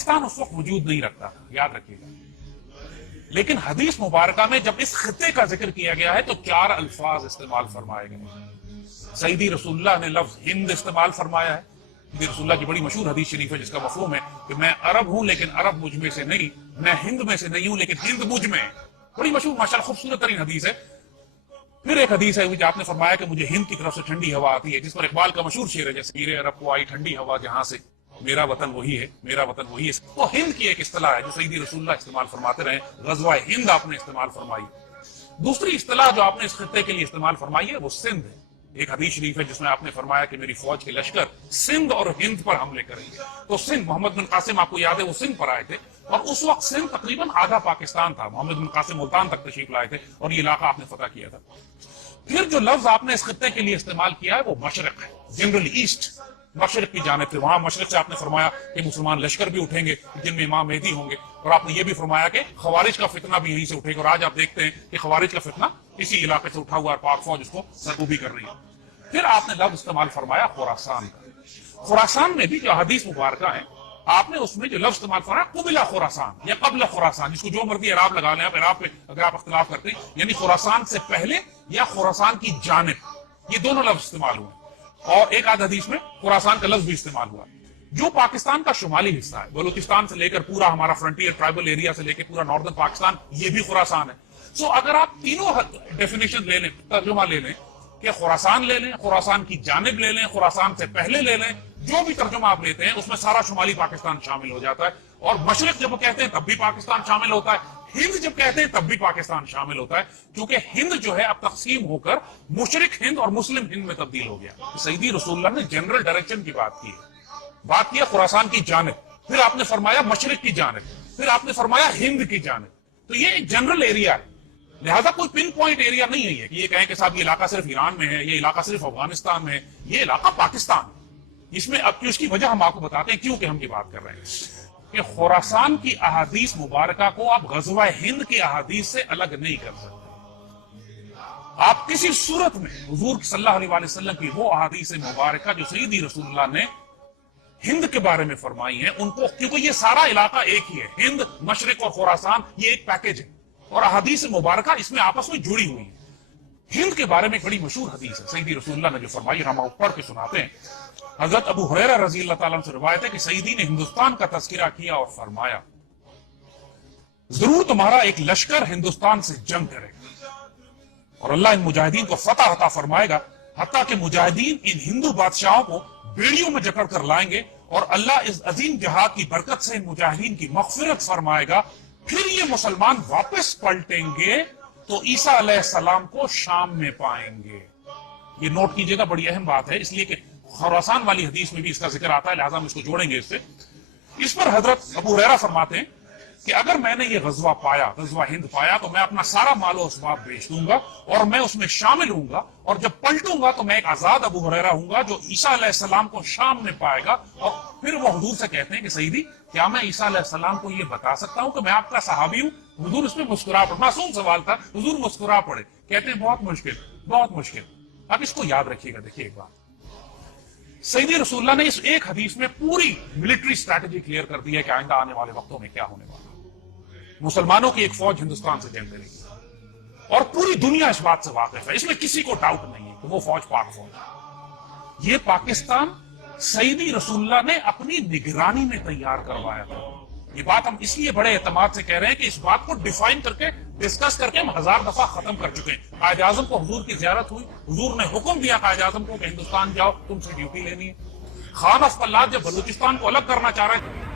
پاکستان اس وقت وجود نہیں رکھتا، یاد رکھیے گا. لیکن حدیث مبارکہ میں جب اس خطے کا ذکر کیا گیا ہے تو 4 الفاظ استعمال فرمائے گئے. سیدی رسول اللہ نے لفظ ہند استعمال فرمایا ہے. سیدی رسول اللہ کی بڑی مشہور حدیث شریف ہے جس کا مفہوم ہے کہ میں عرب ہوں لیکن عرب مجھ میں سے نہیں، میں ہند میں سے نہیں ہوں لیکن ہند مجھ میں. بڑی مشہور ماشاءاللہ خوبصورت ترین حدیث ہے. پھر ایک حدیث ہے جو آپ نے فرمایا کہ مجھے ہند کی طرف سے ٹھنڈی ہوا آتی ہے، جس پر اقبال کا مشہور شعر ہے جیسے میرے عرب کو آئی ٹھنڈی ہوا جہاں سے، میرا وطن وہی ہے، میرا وطن وہی ہے. تو ہند کی ایک اصطلاح ہے جو سیدی رسول اللہ استعمال فرماتے رہے. غزوہ ہند آپ نے استعمال فرمائی. دوسری اصطلاح جو آپ نے اس خطے کے لیے استعمال فرمائی ہے وہ سندھ ہے. ایک حدیث شریف ہے جس میں آپ نے فرمایا کہ میری فوج کے لشکر سندھ اور ہند پر حملے کریں گے. تو سندھ، محمد بن قاسم آپ کو یاد ہے وہ سندھ پر آئے تھے اور اس وقت سندھ تقریباً آدھا پاکستان تھا. محمد بن قاسم ملتان تک تشریف لائے تھے اور یہ علاقہ آپ نے فتح کیا تھا. پھر جو لفظ آپ نے اس خطے کے لیے استعمال کیا ہے وہ مشرق ہے، جنرل ایسٹ، مشرق کی جانب سے. وہاں مشرق سے آپ نے فرمایا کہ مسلمان لشکر بھی اٹھیں گے جن میں امام مہدی ہوں گے، اور آپ نے یہ بھی فرمایا کہ خوارج کا فتنہ بھی یہیں سے اٹھے گا. اور آج آپ دیکھتے ہیں کہ خوارج کا فتنہ اسی علاقے سے اٹھا ہوا ہے، پاک فوج اس کو سرکوبی کر رہی ہے. پھر آپ نے لفظ استعمال فرمایا خراسان کا. خراسان میں بھی جو حدیث مبارکہ ہیں آپ نے اس میں جو لفظ استعمال فرمایا قبل خراسان یا قبل خراسان، جس کو جو مرضی اعراب لگا لیں آپ. اعراب پہ اگر آپ اختلاف کرتے ہیں یعنی خراسان سے پہلے یا خراسان کی جانب، یہ دونوں لفظ استعمال ہوئے. اور ایک آدھ حدیث میں خراسان کا لفظ بھی استعمال ہوا. جو پاکستان کا شمالی حصہ ہے، بلوچستان سے لے کر پورا ہمارا فرنٹیئر ٹرائبل ایریا سے لے کے پورا ناردرن پاکستان، یہ بھی خراسان ہے. سو اگر آپ تینوں ڈیفینیشن لے لیں، ترجمہ لے لیں کہ خراسان لے لیں، خراسان کی جانب لے لیں، خراسان سے پہلے لے لیں، جو بھی ترجمہ آپ لیتے ہیں اس میں سارا شمالی پاکستان شامل ہو جاتا ہے. اور مشرق جب کہتے ہیں تب بھی پاکستان شامل ہوتا ہے، ہند جب کہتے ہیں تب بھی پاکستان شامل ہوتا ہے، کیونکہ ہند جو ہے اب تقسیم ہو کر مشرق ہند اور مسلم ہند میں تبدیل ہو گیا. سیدی رسول اللہ نے جنرل ڈائریکشن کی بات کی ہے، بات کیا خراسان کی جانب، پھر آپ نے فرمایا مشرق کی جانب، پھر آپ نے فرمایا ہند کی جانب. تو یہ ایک جنرل ایریا ہے، لہذا کوئی پن پوائنٹ ایریا نہیں ہے کہ یہ کہیں کہ صاحب یہ علاقہ صرف ایران میں ہے، یہ علاقہ صرف افغانستان میں ہے. یہ علاقہ پاکستان ہے. اس میں اب اس کی وجہ ہم آپ کو بتاتے ہیں کیوں کہ ہم یہ بات کر رہے ہیں کہ خراسان کی احادیث مبارکہ کو آپ غزوہ ہند کی احادیث سے الگ نہیں کر سکتے. آپ کسی صورت میں حضور صلی اللہ علیہ وسلم کی وہ احادیث مبارکہ جو سیدی رسول اللہ نے ہند کے بارے میں فرمائی ہیں ان کو، کیونکہ یہ سارا علاقہ ایک ہی ہے، ہند، مشرق اور خراسان یہ ایک پیکج ہے اور احادیث مبارکہ اس میں آپس میں جڑی ہوئی ہیں. ہند کے بارے میں ایک بڑی مشہور حدیث ہے سیدی رسول اللہ نے جو فرمائی، ہم پڑھ کے سناتے ہیں. حضرت ابو ہریرہ رضی اللہ تعالیٰ عنہ سے روایت ہے کہ سیدی نے ہندوستان کا تذکرہ کیا اور فرمایا ضرور تمہارا ایک لشکر ہندوستان سے جنگ کرے گا اور اللہ ان مجاہدین کو فتح عطا فرمائے گا، حتیٰ کہ مجاہدین ان ہندو بادشاہوں کو بیڑیوں میں جکڑ کر لائیں گے اور اللہ اس عظیم جہاد کی برکت سے ان مجاہدین کی مغفرت فرمائے گا. پھر یہ مسلمان واپس پلٹیں گے تو عیسیٰ علیہ السلام کو شام میں پائیں گے. یہ نوٹ کیجئے گا، بڑی اہم بات ہے، اس لیے کہ خراسان والی حدیث میں بھی اس کا ذکر آتا ہے، لہذا ہم اس کو جوڑیں گے اس سے. اس پر حضرت ابو ہریرہ فرماتے ہیں کہ اگر میں نے یہ غزوہ پایا، غزوہ ہند پایا، تو میں اپنا سارا مال و اسباب بیچ دوں گا اور میں اس میں شامل ہوں گا، اور جب پلٹوں گا تو میں ایک آزاد ابو ہریرہ ہوں گا جو عیسیٰ علیہ السلام کو شام میں پائے گا. اور پھر وہ حضور سے کہتے ہیں کہ سیدی کیا میں عیسیٰ علیہ السلام کو یہ بتا سکتا ہوں کہ میں آپ کا صحابی ہوں؟ حضور اس میں مسکرا پڑے، معصوم سوال تھا، حضور مسکرا پڑے، کہتے ہیں بہت مشکل، بہت مشکل. اب اس کو یاد رکھیے گا. دیکھیے ایک بات، سیدی رسول اللہ نے اس ایک حدیث میں پوری ملٹری اسٹریٹجی کلیئر کر دی ہے کہ آئندہ آنے والے وقتوں میں کیا ہونے والا. مسلمانوں کی ایک فوج ہندوستان سے جنگ کرے گی اور پوری دنیا اس بات سے واقف ہے، اس میں کسی کو ڈاؤٹ نہیں ہے کہ وہ فوج پاک فوج ہے. یہ پاکستان سیدی رسول اللہ نے اپنی نگرانی میں تیار کروایا تھا. یہ بات ہم اس لیے بڑے اعتماد سے کہہ رہے ہیں کہ اس بات کو ڈیفائن کر کے، ڈسکس کر کے ہم 1000 دفعہ ختم کر چکے ہیں. قائد اعظم کو حضور کی زیارت ہوئی، حضور نے حکم دیا قائد اعظم کو کہ ہندوستان جاؤ، تم سے ڈیوٹی لینی ہے. خان آف پلاد جب بلوچستان کو الگ کرنا چاہ رہے تھے